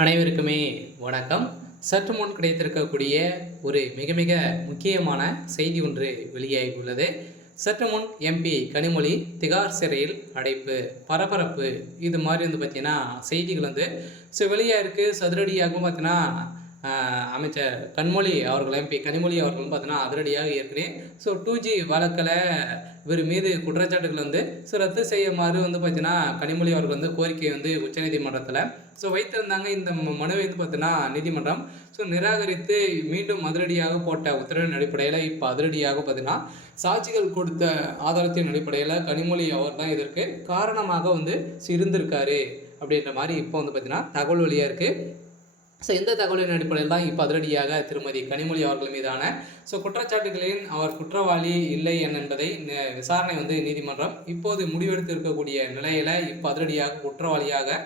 அனைவருக்குமே வணக்கம். சற்று முன் கிடைத்திருக்கக்கூடிய ஒரு மிக மிக முக்கியமான செய்தி ஒன்று வெளியாகி உள்ளது. சற்று முன் எம்பி கனிமொழி திகார் சிறையில் அடைப்பு பரபரப்பு இது மாதிரி வந்து பார்த்திங்கன்னா செய்திகள் வந்து ஸோ வெளியாக இருக்குது சதுரடியாகவும் பார்த்தீங்கன்னா அமைச்சர் கண்மொழி அவர்கள் எம்பி கனிமொழி அவர்களும் பார்த்தீங்கன்னா அதிரடியாக ஏற்கனவே ஸோ டூ ஜி வழக்கில் இவர் மீது குற்றச்சாட்டுகள் வந்து ஸோ ரத்து செய்யுமாறு வந்து பார்த்தீங்கன்னா கனிமொழி அவர்கள் வந்து கோரிக்கை வந்து உச்சநீதிமன்றத்தில். ஸோ வைத்திருந்தாங்க இந்த மனுவை வந்து பார்த்தீங்கன்னா நீதிமன்றம். ஸோ நிராகரித்து மீண்டும் அதிரடியாக போட்ட உத்தரவின் அடிப்படையில் இப்போ அதிரடியாக பார்த்தீங்கன்னா சாட்சிகள் கொடுத்த ஆதாரத்தின் அடிப்படையில் கனிமொழி அவர் தான் இதற்கு காரணமாக வந்து ஸோ இருந்திருக்காரு அப்படின்ற மாதிரி இப்போ வந்து பார்த்தீங்கன்னா தகவல் வழியாக இருக்குது ஸோ இந்த தகவலின் அடிப்படையில் தான் இப்போ அதிரடியாக திருமதி கனிமொழி அவர்கள் மீதான? ஸோ குற்றச்சாட்டுகளின் அவர் குற்றவாளி இல்லை என்பதை விசாரணை வந்து நீதிமன்றம் இப்போது முடிவெடுத்து இருக்கக்கூடிய நிலையில் இப்போ அதிரடியாக குற்றவாளியாக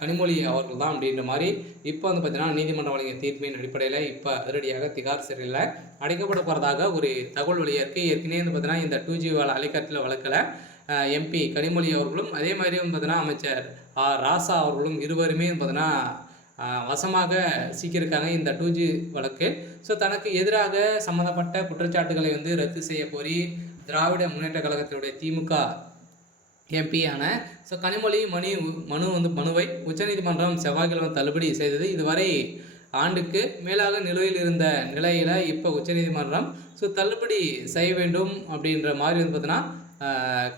கனிமொழி அவர்கள் தான் அப்படின்ற மாதிரி இப்போ வந்து பார்த்தீங்கன்னா நீதிமன்றம் வழங்கிய தீர்ப்பின் அடிப்படையில் இப்போ அதிரடியாக திகார் சிறையில் அடைக்கப்பட போகிறதாக ஒரு தகவல் வெளியாக ஏற்கனவே வந்து பார்த்தீங்கன்னா இந்த டூ ஜி அலைக்காட்டில் வழக்கில் எம்பி கனிமொழி அவர்களும். அதே மாதிரி வந்து பார்த்தீங்கன்னா அமைச்சர் ஆர் ராசா அவர்களும் இருவருமே வந்து பார்த்தீங்கன்னா வசமாக சிக்கியிருக்காங்க இந்த டூ ஜி வழக்கு. ஸோ தனக்கு எதிராக சம்மந்தப்பட்ட குற்றச்சாட்டுகளை வந்து ரத்து செய்ய கோரி திராவிட முன்னேற்ற கழகத்தினுடைய திமுக எம்பியான ஸோ கனிமொழி மணி மனு வந்து மனுவை உச்சநீதிமன்றம் செவ்வாய்க்கிழமை தள்ளுபடி செய்தது. இதுவரை ஆண்டுக்கு மேலாக நிலுவையில் இருந்த நிலையில் இப்போ உச்சநீதிமன்றம் ஸோ தள்ளுபடி செய்ய வேண்டும் அப்படின்ற மாதிரி வந்து பார்த்தீங்கன்னா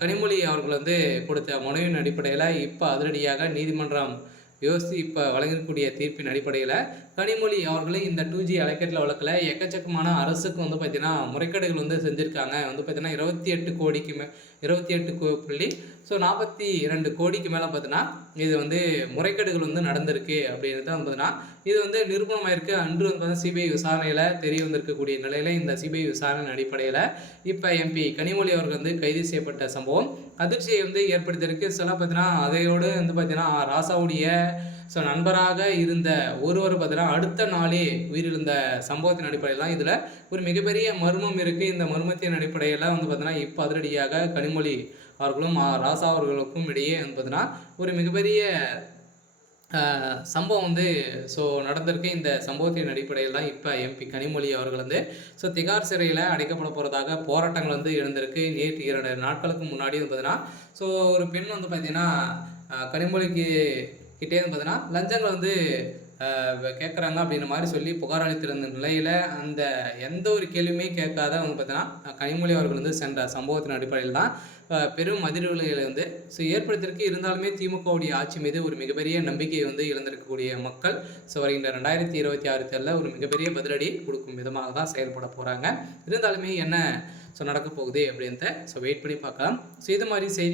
கனிமொழி அவர்கள் வந்து கொடுத்த மனுவின் அடிப்படையில் இப்போ அதிரடியாக நீதிமன்றம் யோசித்து இப்போ வழங்கக்கூடிய தீர்ப்பின் அடிப்படையில் கனிமொழி அவர்களை இந்த டூ ஜி அலைக்கட்டில் வழக்கில் எக்கச்சக்கமான அரசுக்கு வந்து பார்த்தீங்கன்னா முறைகேடுகள் வந்து செஞ்சுருக்காங்க. வந்து பார்த்திங்கன்னா இருபத்தி எட்டு கோடிக்கு மே இருபத்தி எட்டு புள்ளி ஸோ நாற்பத்தி ரெண்டு கோடிக்கு மேலே பார்த்தீங்கன்னா இது வந்து முறைகேடுகள் வந்து நடந்திருக்கு அப்படின்றது வந்து பார்த்தீங்கன்னா இது வந்து நிரூபணமாயிருக்கு. அன்று வந்து பார்த்தீங்கன்னா சிபிஐ விசாரணையில் தெரிய வந்திருக்கக்கூடிய நிலையில் இந்த சிபிஐ விசாரணை அடிப்படையில் இப்போ எம்பி கனிமொழி அவர்கள் வந்து கைது செய்யப்பட்ட சம்பவம். அதிர்ச்சியை வந்து ஏற்படுத்தியிருக்கு. சில பார்த்தீங்கன்னா அதையோடு வந்து பார்த்தீங்கன்னா ராசாவுடைய ஸோ நண்பராக இருந்த ஒருவர் பார்த்தீங்கன்னா அடுத்த நாளே உயிரிழந்த சம்பவத்தின் அடிப்படையில் தான் இதில் ஒரு மிகப்பெரிய மர்மம் இருக்குது இந்த மர்மத்தின் அடிப்படையில் வந்து பார்த்தீங்கன்னா இப்போ அதிரடியாக கனிமொழி அவர்களும் ராசா அவர்களுக்கும் இடையே வந்து பார்த்தீங்கன்னா ஒரு மிகப்பெரிய மிகப்பெரிய சம்பவம் வந்து ஸோ நடந்திருக்கு. இந்த சம்பவத்தின் அடிப்படையில் தான் இப்போ எம்பி கனிமொழி அவர்கள் வந்து ஸோ திகார் சிறையில் அடைக்கப்பட போகிறதாக போராட்டங்கள் வந்து எழுந்திருக்கு. நேற்று இரண்டு நாட்களுக்கு முன்னாடி வந்து பார்த்தீங்கன்னா ஸோ ஒரு பெண் வந்து பார்த்திங்கன்னா கனிமொழிக்கு கிட்டே வந்து பார்த்தீங்கன்னா லஞ்சங்கள் வந்து கேட்குறாங்க அப்படின்ற மாதிரி சொல்லி புகார் அளித்திருந்த நிலையில் அந்த எந்த ஒரு கேள்வியுமே கேட்காத வந்து பார்த்தீங்கன்னா கனிமொழி அவர்கள் வந்து சென்ற சம்பவத்தின் அடிப்படையில் தான் பெரும் அதிர்வுகளை வந்து ஸோ ஏற்படுத்தியிருக்கு. இருந்தாலுமே திமுகவுடைய ஆட்சி மீது ஒரு மிகப்பெரிய நம்பிக்கையை வந்து இழந்திருக்கக்கூடிய மக்கள் ஸோ வருகின்ற ரெண்டாயிரத்தி இருபத்தி ஆறு தேர்தலில் ஒரு மிகப்பெரிய பதிலடி கொடுக்கும் விதமாக தான் செயல்பட போகிறாங்க இருந்தாலுமே என்ன ஸோ நடக்க போகுது அப்படின்ட்டு ஸோ வெயிட் பண்ணி பார்க்கலாம். ஸோ இது மாதிரி செய்தி